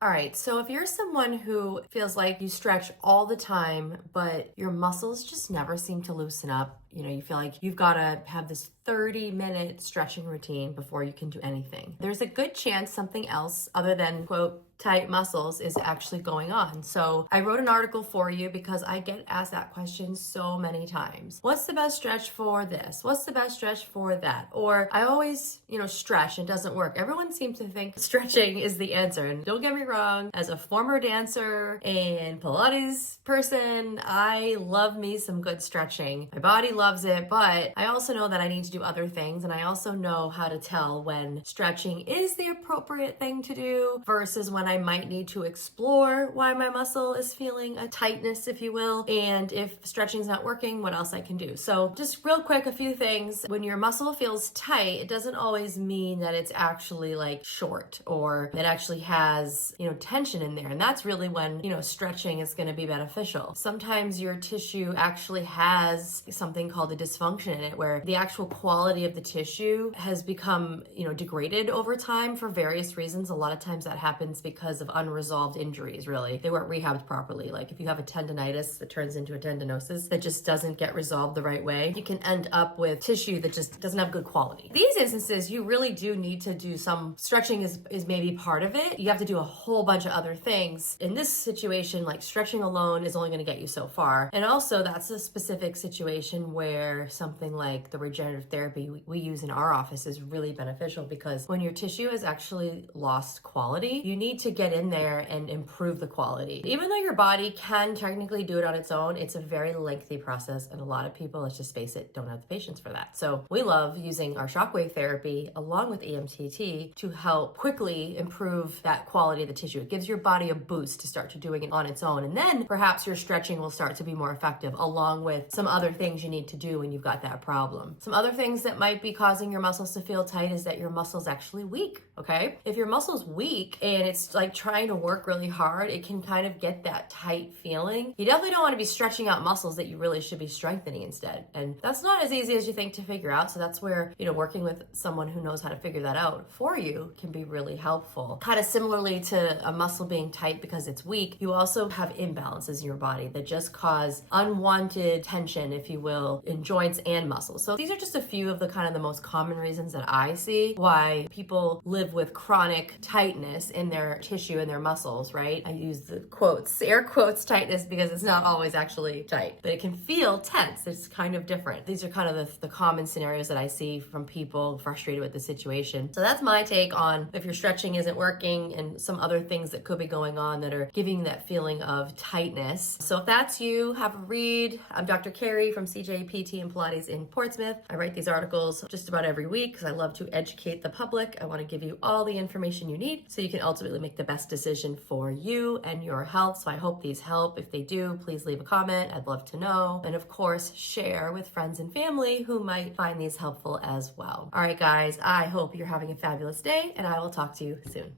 All right, so if you're someone who feels like you stretch all the time, but your muscles just never seem to loosen up, you feel like you've got to have this 30-minute stretching routine before you can do anything. There's a good chance something else other than, quote, tight muscles is actually going on. So I wrote an article for you because I get asked that question so many times. What's the best stretch for this? What's the best stretch for that? Or I always, stretch and it doesn't work. Everyone seems to think stretching is the answer. And don't get me wrong, as a former dancer and Pilates person, I love me some good stretching. My body loves it, but I also know that I need to do other things. And I also know how to tell when stretching is the appropriate thing to do versus when I might need to explore why my muscle is feeling a tightness, if you will. And if stretching's not working, what else I can do. So just real quick, a few things. When your muscle feels tight, it doesn't always mean that it's actually like short or it actually has, tension in there. And that's really when, stretching is going to be beneficial. Sometimes your tissue actually has something called a dysfunction in it where the actual quality of the tissue has become, degraded over time for various reasons. A lot of times that happens because of unresolved injuries, really. They weren't rehabbed properly. Like if you have a tendonitis that turns into a tendinosis that just doesn't get resolved the right way, you can end up with tissue that just doesn't have good quality. These instances, you really do need to do some stretching is maybe part of it. You have to do a whole bunch of other things. In this situation, like stretching alone is only going to get you so far. And also that's a specific situation where something like the regenerative therapy we use in our office is really beneficial because when your tissue has actually lost quality, you need to get in there and improve the quality. Even though your body can technically do it on its own, it's a very lengthy process. And a lot of people, let's just face it, don't have the patience for that. So we love using our shockwave therapy along with EMTT to help quickly improve that quality of the tissue. It gives your body a boost to start to doing it on its own. And then perhaps your stretching will start to be more effective along with some other things you need to do when you've got that problem. Some other things that might be causing your muscles to feel tight is that your muscle's actually weak, okay? If your muscle's weak and it's like trying to work really hard, it can kind of get that tight feeling. You definitely don't want to be stretching out muscles that you really should be strengthening instead. And that's not as easy as you think to figure out. So that's where, working with someone who knows how to figure that out for you can be really helpful. Kind of similarly to a muscle being tight because it's weak, you also have imbalances in your body that just cause unwanted tension, if you will, in joints and muscles. So these are just a few of the kind of the most common reasons that I see why people live with chronic tightness in their tissue and their muscles, right? I use the quotes, air quotes, tightness because it's not always actually tight, but it can feel tense. It's kind of different. These are kind of the common scenarios that I see from people frustrated with the situation. So that's my take on if your stretching isn't working and some other things that could be going on that are giving you that feeling of tightness. So if that's you, have a read. I'm Dr. Carrie from CJ PT and Pilates in Portsmouth. I write these articles just about every week because I love to educate the public. I want to give you all the information you need so you can ultimately make the best decision for you and your health. So I hope these help. If they do, please leave a comment. I'd love to know. And of course, share with friends and family who might find these helpful as well. All right, guys, I hope you're having a fabulous day and I will talk to you soon.